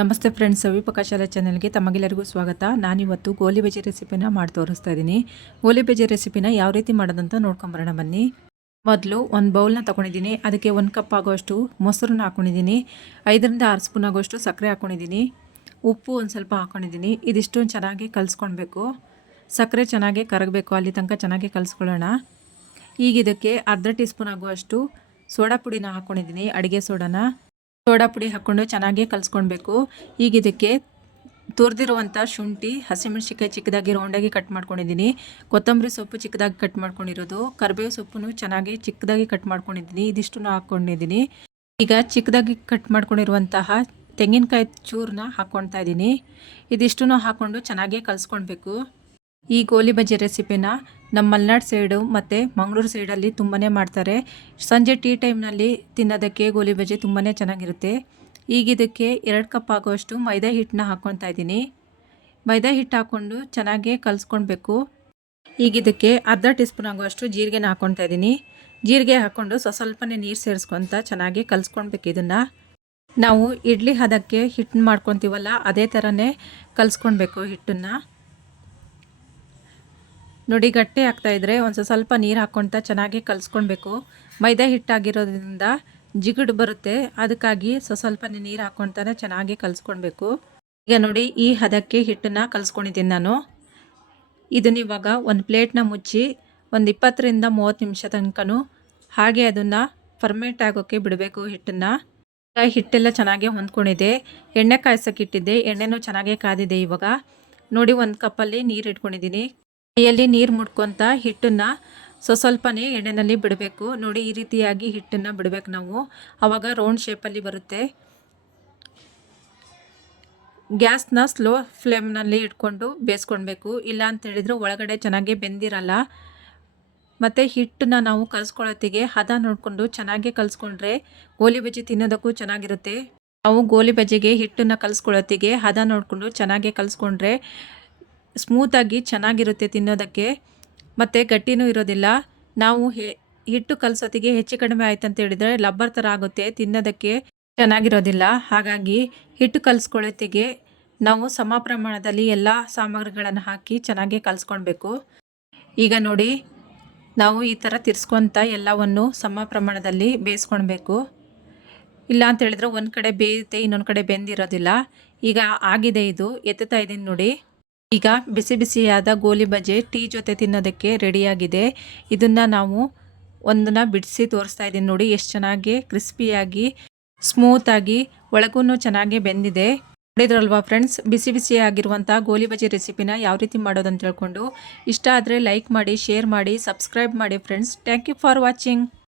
ನಮಸ್ತೆ ಫ್ರೆಂಡ್ಸ್ ಶಾಲೆ ಚಾನಲ್ಗೆ ತಮಗೆಲ್ಲರಿಗೂ ಸ್ವಾಗತ. ನಾನಿವತ್ತು ಗೋಲಿ ಬಜ್ಜಿ ರೆಸಿಪಿನ ಮಾಡಿ ತೋರಿಸ್ತಾ ಇದ್ದೀನಿ. ಗೋಲಿ ರೆಸಿಪಿನ ಯಾವ ರೀತಿ ಮಾಡೋದಂತ ನೋಡ್ಕೊಂಬರೋಣ ಬನ್ನಿ. ಮೊದಲು ಒಂದು ಬೌಲ್ನ ತೊಗೊಂಡಿದ್ದೀನಿ. ಅದಕ್ಕೆ ಒಂದು ಕಪ್ ಆಗೋಷ್ಟು ಮೊಸರನ್ನ ಹಾಕ್ಕೊಂಡಿದ್ದೀನಿ ಐದರಿಂದ ಆರು ಸ್ಪೂನ್ ಆಗೋಷ್ಟು ಸಕ್ಕರೆ ಹಾಕ್ಕೊಂಡಿದ್ದೀನಿ ಉಪ್ಪು ಒಂದು ಸ್ವಲ್ಪ ಹಾಕ್ಕೊಂಡಿದ್ದೀನಿ ಇದಿಷ್ಟು ಚೆನ್ನಾಗಿ ಕಲಿಸ್ಕೊಳ್ಬೇಕು ಸಕ್ಕರೆ ಚೆನ್ನಾಗಿ ಕರಗಬೇಕು. ಅಲ್ಲಿ ತನಕ ಚೆನ್ನಾಗಿ ಕಲಿಸ್ಕೊಳ್ಳೋಣ. ಈಗ ಇದಕ್ಕೆ ಅರ್ಧ ಟೀ ಸ್ಪೂನ್ ಆಗುವಷ್ಟು ಸೋಡಾ ಪುಡಿನ ಹಾಕ್ಕೊಂಡಿದ್ದೀನಿ ಅಡುಗೆ ಸೋಡಾನ. ಸೋಡಾ ಪುಡಿ ಹಾಕ್ಕೊಂಡು ಚೆನ್ನಾಗಿ ಕಲಿಸ್ಕೊಳ್ಬೇಕು. ಈಗ ಇದಕ್ಕೆ ತುರಿದಿರುವಂಥ ಶುಂಠಿ ಹಸಿಮೆಣಸಿಕಾಯಿ ಚಿಕ್ಕದಾಗಿ ರೌಂಡಾಗಿ ಕಟ್ ಮಾಡ್ಕೊಂಡಿದ್ದೀನಿ. ಕೊತ್ತಂಬರಿ ಸೊಪ್ಪು ಚಿಕ್ಕದಾಗಿ ಕಟ್ ಮಾಡ್ಕೊಂಡಿರೋದು. ಕರಿಬೇವು ಸೊಪ್ಪು ಚೆನ್ನಾಗಿ ಚಿಕ್ಕದಾಗಿ ಕಟ್ ಮಾಡ್ಕೊಂಡಿದ್ದೀನಿ. ಇದಿಷ್ಟು ಹಾಕ್ಕೊಂಡಿದ್ದೀನಿ. ಈಗ ಚಿಕ್ಕದಾಗಿ ಕಟ್ ಮಾಡ್ಕೊಂಡಿರುವಂತಹ ತೆಂಗಿನಕಾಯಿ ಚೂರನ್ನ ಹಾಕ್ಕೊಳ್ತಾ ಇದ್ದೀನಿ. ಇದಿಷ್ಟು ಹಾಕ್ಕೊಂಡು ಚೆನ್ನಾಗಿ ಕಲಿಸ್ಕೊಳ್ಬೇಕು. ಈ ಗೋಲಿ ಬಜ್ಜಿ ರೆಸಿಪಿನ ನಮ್ಮ ಮಲೆನಾಡು ಸೈಡು ಮತ್ತು ಮಂಗಳೂರು ಸೈಡಲ್ಲಿ ತುಂಬಾ ಮಾಡ್ತಾರೆ. ಸಂಜೆ ಟೀ ಟೈಮ್ನಲ್ಲಿ ತಿನ್ನೋದಕ್ಕೆ ಗೋಲಿ ಬಜ್ಜಿ ತುಂಬಾ ಚೆನ್ನಾಗಿರುತ್ತೆ. ಈಗ ಇದಕ್ಕೆ ಎರಡು ಕಪ್ ಆಗುವಷ್ಟು ಮೈದಾ ಹಿಟ್ಟನ್ನ ಹಾಕ್ಕೊತಾ ಇದ್ದೀನಿ. ಮೈದಾ ಹಿಟ್ಟು ಹಾಕ್ಕೊಂಡು ಚೆನ್ನಾಗಿ ಕಲಿಸ್ಕೊಳ್ಬೇಕು. ಈಗ ಇದಕ್ಕೆ ಅರ್ಧ ಟೀ ಸ್ಪೂನ್ ಆಗುವಷ್ಟು ಜೀರಿಗೆನ ಹಾಕ್ಕೊತಾ ಇದ್ದೀನಿ. ಜೀರಿಗೆ ಹಾಕ್ಕೊಂಡು ಸ್ವಲ್ಪ ಸ್ವಲ್ಪನೇ ನೀರು ಸೇರಿಸ್ಕೊತ ಚೆನ್ನಾಗಿ ಕಲಿಸ್ಕೊಳ್ಬೇಕು ಇದನ್ನು. ನಾವು ಇಡ್ಲಿ ಹದಕ್ಕೆ ಹಿಟ್ಟು ಮಾಡ್ಕೊತೀವಲ್ಲ, ಅದೇ ಥರನೇ ಕಲಿಸ್ಕೊಳ್ಬೇಕು ಹಿಟ್ಟನ್ನು. ನೋಡಿ ಗಟ್ಟಿ ಆಗ್ತಾಯಿದ್ರೆ ಒಂದು ಸ್ವಲ್ಪ ನೀರು ಹಾಕ್ಕೊಳ್ತಾ ಚೆನ್ನಾಗಿ ಕಲಿಸ್ಕೊಳ್ಬೇಕು ಮೈದಾ ಹಿಟ್ಟಾಗಿರೋದ್ರಿಂದ ಜಿಗುಡು ಬರುತ್ತೆ. ಅದಕ್ಕಾಗಿ ಸ್ವಲ್ಪ ನೀರು ಹಾಕ್ಕೊಳ್ತಾನೆ ಚೆನ್ನಾಗಿ ಕಲಿಸ್ಕೊಳ್ಬೇಕು ಈಗ ನೋಡಿ ಈ ಹದಕ್ಕೆ ಹಿಟ್ಟನ್ನು ಕಲಿಸ್ಕೊಂಡಿದ್ದೀನಿ ನಾನು. ಇದನ್ನ ಇವಾಗ ಒಂದು ಪ್ಲೇಟ್ನ ಮುಚ್ಚಿ ಒಂದು ಇಪ್ಪತ್ತರಿಂದ ಮೂವತ್ತು ನಿಮಿಷ ತನಕನೂ ಹಾಗೆ ಅದನ್ನು ಫರ್ಮೇಟ್ ಆಗೋಕ್ಕೆ ಬಿಡಬೇಕು ಹಿಟ್ಟನ್ನು. ಈಗ ಹಿಟ್ಟೆಲ್ಲ ಚೆನ್ನಾಗಿ ಹೊಂದ್ಕೊಂಡಿದೆ. ಎಣ್ಣೆ ಕಾಯ್ಸೋಕೆ ಇಟ್ಟಿದ್ದೆ. ಎಣ್ಣೆನೂ ಚೆನ್ನಾಗೇ ಕಾದಿದೆ ಇವಾಗ. ನೋಡಿ ಒಂದು ಕಪ್ಪಲ್ಲಿ ನೀರು ಇಟ್ಕೊಂಡಿದ್ದೀನಿ. ಕೈಯಲ್ಲಿ ನೀರು ಮುಡ್ಕೊತ ಹಿಟ್ಟನ್ನು ಸ್ವಸ್ವಲ್ಪನೇ ಎಣ್ಣೆಯಲ್ಲಿ ಬಿಡಬೇಕು. ನೋಡಿ, ಈ ರೀತಿಯಾಗಿ ಹಿಟ್ಟನ್ನು ಬಿಡಬೇಕು ನಾವು. ಆವಾಗ ರೌಂಡ್ ಶೇಪಲ್ಲಿ ಬರುತ್ತೆ. ಗ್ಯಾಸ್ನ ಸ್ಲೋ ಫ್ಲೇಮ್ನಲ್ಲಿ ಇಟ್ಕೊಂಡು ಬೇಯಿಸ್ಕೊಳ್ಬೇಕು ಇಲ್ಲ ಅಂತ ಹೇಳಿದರೆ ಒಳಗಡೆ ಚೆನ್ನಾಗಿ ಬೆಂದಿರಲ್ಲ. ಮತ್ತು ಹಿಟ್ಟನ್ನ ನಾವು ಕಲಿಸ್ಕೊಳ್ಳೋತ್ತಿಗೆ ಹದ ನೋಡಿಕೊಂಡು ಚೆನ್ನಾಗಿ ಕಲಿಸ್ಕೊಂಡ್ರೆ ಗೋಲಿ ಬಜ್ಜಿ ತಿನ್ನೋದಕ್ಕೂ ಚೆನ್ನಾಗಿರುತ್ತೆ. ನಾವು ಗೋಲಿ ಬಜ್ಜಿಗೆ ಹಿಟ್ಟನ್ನು ಕಲಿಸ್ಕೊಳತ್ತಿಗೆ ಹದ ನೋಡಿಕೊಂಡು ಚೆನ್ನಾಗಿ ಕಲಿಸ್ಕೊಂಡ್ರೆ ಸ್ಮೂತಾಗಿ ಚೆನ್ನಾಗಿರುತ್ತೆ ತಿನ್ನೋದಕ್ಕೆ, ಮತ್ತು ಗಟ್ಟಿನೂ ಇರೋದಿಲ್ಲ. ನಾವು ಹಿಟ್ಟು ಕಲಸೋತಿಗೆ ಹೆಚ್ಚು ಕಡಿಮೆ ಆಯ್ತು ಅಂತ ಹೇಳಿದರೆ ಲಬ್ಬರ್ ಥರ ಆಗುತ್ತೆ ತಿನ್ನೋದಕ್ಕೆ ಚೆನ್ನಾಗಿರೋದಿಲ್ಲ. ಹಾಗಾಗಿ ಹಿಟ್ಟು ಕಲಿಸ್ಕೊಳ್ಳೋತ್ತಿಗೆ ನಾವು ಸಮ ಪ್ರಮಾಣದಲ್ಲಿ ಎಲ್ಲ ಸಾಮಗ್ರಿಗಳನ್ನು ಹಾಕಿ ಚೆನ್ನಾಗಿ ಕಲಿಸ್ಕೊಳ್ಬೇಕು. ಈಗ ನೋಡಿ, ನಾವು ಈ ಥರ ತಿರ್ಸ್ಕೊತ ಎಲ್ಲವನ್ನು ಸಮ ಪ್ರಮಾಣದಲ್ಲಿ ಬೇಯಿಸ್ಕೊಳ್ಬೇಕು. ಇಲ್ಲ ಅಂತ ಹೇಳಿದ್ರೆ ಒಂದು ಕಡೆ ಬೇಯುತ್ತೆ, ಇನ್ನೊಂದು ಕಡೆ ಬೆಂದಿರೋದಿಲ್ಲ. ಈಗ ಆಗಿದೆ ಇದು, ಎತ್ತುತ್ತಾ ಇದ್ದೀನಿ ನೋಡಿ. ಈಗ ಬಿಸಿ ಬಿಸಿಯಾದ ಗೋಲಿ ಬಜೆ ಟೀ ಜೊತೆ ತಿನ್ನೋದಕ್ಕೆ ರೆಡಿಯಾಗಿದೆ. ಇದನ್ನು ನಾವು ಒಂದನ್ನು ಬಿಡಿಸಿ ತೋರಿಸ್ತಾ ಇದ್ದೀನಿ ನೋಡಿ, ಎಷ್ಟು ಚೆನ್ನಾಗಿ ಕ್ರಿಸ್ಪಿಯಾಗಿ ಸ್ಮೂತಾಗಿ ಒಳಗೂ ಚೆನ್ನಾಗಿ ಬೆಂದಿದೆ. ನೋಡಿದ್ರಲ್ವಾ ಫ್ರೆಂಡ್ಸ್, ಬಿಸಿ ಬಿಸಿಯಾಗಿರುವಂಥ ಗೋಲಿ ಬಜೆ ರೆಸಿಪಿನ ಯಾವ ರೀತಿ ಮಾಡೋದಂತ ಹೇಳ್ಕೊಂಡು ಇಷ್ಟ ಆದರೆ ಲೈಕ್ ಮಾಡಿ, ಶೇರ್ ಮಾಡಿ, ಸಬ್ಸ್ಕ್ರೈಬ್ ಮಾಡಿ friends. Thank you for watching.